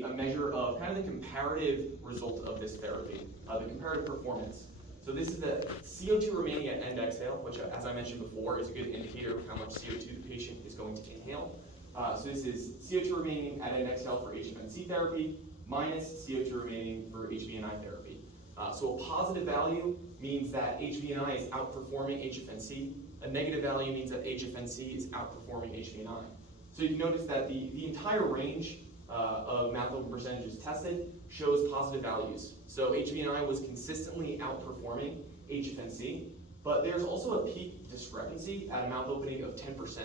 a measure of kind of the comparative result of this therapy, the comparative performance. So this is the CO2 remaining at end exhale, which, as I mentioned before, is a good indicator of how much CO2 the patient is going to inhale. So this is CO2 remaining at end exhale for HFNC therapy minus CO2 remaining for HVNI therapy. So a positive value means that HVNI is outperforming HFNC. A negative value means that HFNC is outperforming HVNI. So you can notice that the entire range of mouth open percentages tested shows positive values. So HVNI was consistently outperforming HFNC, but there's also a peak discrepancy at a mouth opening of 10%.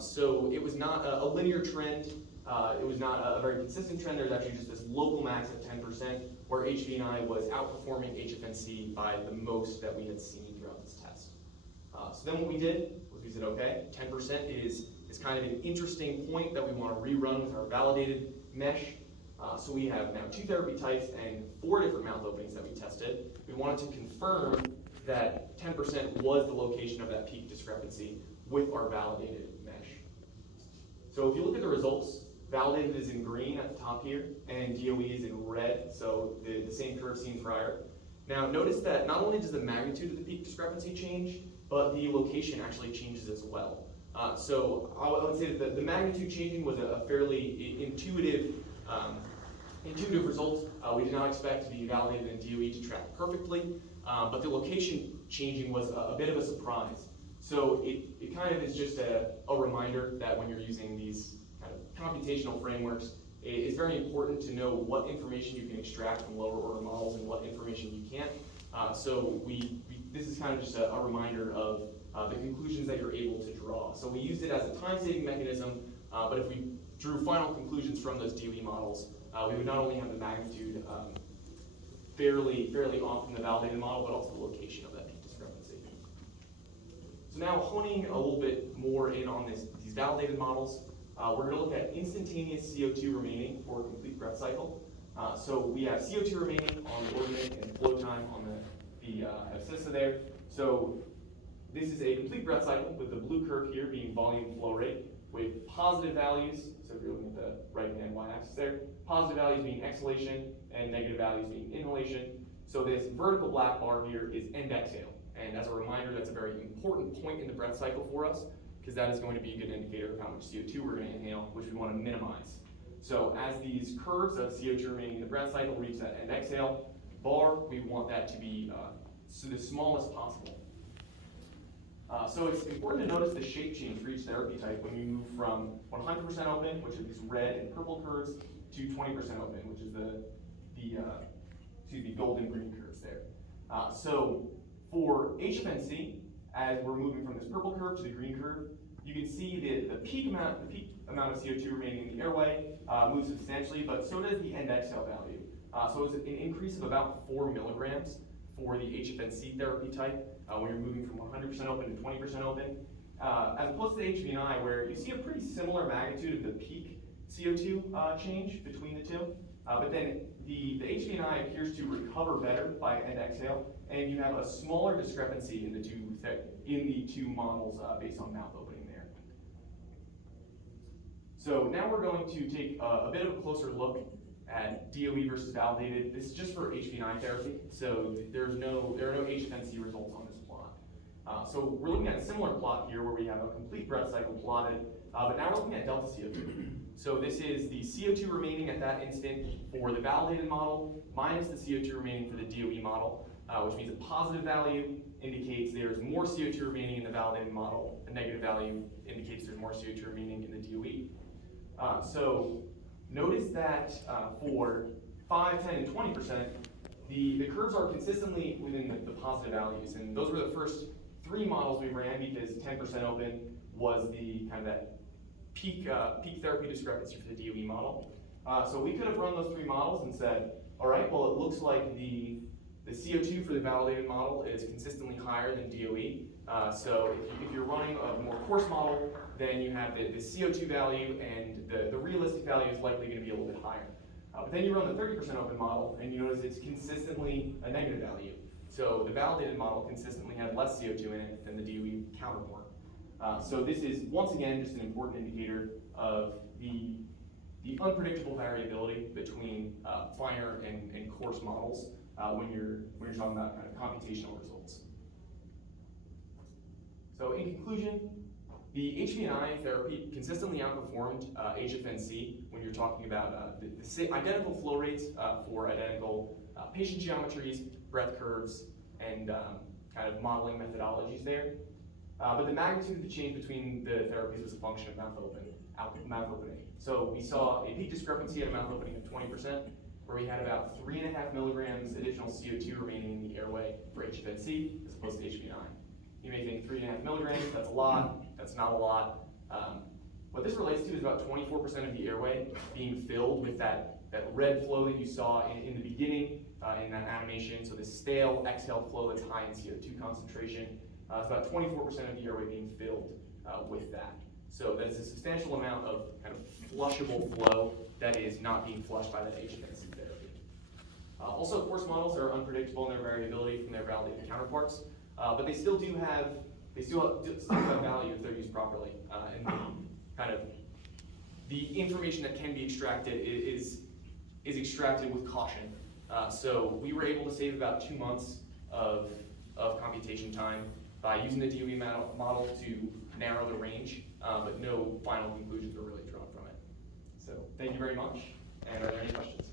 So it was not a linear trend. It was not a very consistent trend. There's actually just this local max of 10% where HVNI was outperforming HFNC by the most that we had seen throughout this test. So then what we did was we said, okay, 10% is kind of an interesting point that we want to rerun with our validated mesh. So we have now 2 therapy types and 4 different mouth openings that we tested. We wanted to confirm that 10% was the location of that peak discrepancy with our validated mesh. So if you look at the results, validated is in green at the top here, and DOE is in red, so the same curve seen prior. Now notice that not only does the magnitude of the peak discrepancy change, but the location actually changes as well. So I would say that the magnitude changing was a fairly intuitive result. We did not expect the validated and DOE to track perfectly, but the location changing was a bit of a surprise. So it kind of is just a reminder that when you're using these kind of computational frameworks, it's very important to know what information you can extract from lower order models and what information you can't. So this is kind of just a reminder of the conclusions that you're able to draw. So we used it as a time-saving mechanism, but if we drew final conclusions from those DOE models, we would not only have the magnitude fairly off from the validated model, but also the location of that peak discrepancy. So now honing a little bit more in on these validated models, we're going to look at instantaneous CO2 remaining for a complete breath cycle. So we have CO2 remaining on the ordinate and flow time on the abscissa there. So this is a complete breath cycle with the blue curve here being volume flow rate with positive values. So if you're looking at the right-hand y-axis there, positive values being exhalation and negative values being inhalation. So this vertical black bar here is end exhale. And as a reminder, that's a very important point in the breath cycle for us because that is going to be a good indicator of how much CO2 we're going to inhale, which we want to minimize. So as these curves of CO2 remaining in the breath cycle reach that end exhale bar, we want that to be the smallest possible. So it's important to notice the shape change for each therapy type when you move from 100% open, which are these red and purple curves, to 20% open, which is the golden green curves there. So for HFNC, as we're moving from this purple curve to the green curve, you can see the peak amount of CO2 remaining in the airway moves substantially, but so does the end exhale value. So it's an increase of about 4 milligrams for the HFNC therapy type when you're moving from 100% open to 20% open, as opposed to the HVNI, where you see a pretty similar magnitude of the peak CO2 change between the two, but then the HVNI appears to recover better by end exhale, and you have a smaller discrepancy in the two models based on mouth opening there. So now we're going to take a bit of a closer look at DOE versus validated. This is just for HVNI therapy, so there are no HFNC results on this plot. So we're looking at a similar plot here where we have a complete breath cycle plotted, but now we're looking at delta CO2. So this is the CO2 remaining at that instant for the validated model minus the CO2 remaining for the DOE model, which means a positive value indicates there's more CO2 remaining in the validated model. A negative value indicates there's more CO2 remaining in the DOE. So notice that for 5, 10, and 20%, the curves are consistently within the positive values, and those were the first 3 models we ran because 10% open was the kind of that peak therapy discrepancy for the DOE model. So we could have run those 3 models and said, all right, well, it looks like the CO2 for the validated model is consistently higher than DOE. So if you're running a more coarse model, then you have the CO2 value, and the realistic value is likely going to be a little bit higher. But then you run the 30% open model, and you notice it's consistently a negative value. So the validated model consistently had less CO2 in it than the DOE counterpart. So this is, once again, just an important indicator of the unpredictable variability finer and coarse models when you're talking about kind of computational results. So in conclusion, the HPNI therapy consistently outperformed HFNC when you're talking about the identical flow rates for identical patient geometries, breath curves, and kind of modeling methodologies there. But the magnitude of the change between the therapies was a function of mouth opening. So we saw a peak discrepancy at a mouth opening of 20%, where we had about 3.5 milligrams additional CO2 remaining in the airway for HFNC as opposed to HPNI. You may think 3.5 milligrams, that's a lot, that's not a lot. What this relates to is about 24% of the airway being filled with that red flow that you saw in the beginning in that animation. So the stale exhale flow that's high in CO2 concentration. It's about 24% of the airway being filled with that. So that's a substantial amount of kind of flushable flow that is not being flushed by that HFNC therapy. Also, coarse models are unpredictable in their variability from their validated counterparts, but they still have value if they're used properly. And kind of the information that can be extracted is extracted with caution. So we were able to save about 2 months of computation time by using the DOE model to narrow the range, but no final conclusions were really drawn from it. So thank you very much, and are there any questions?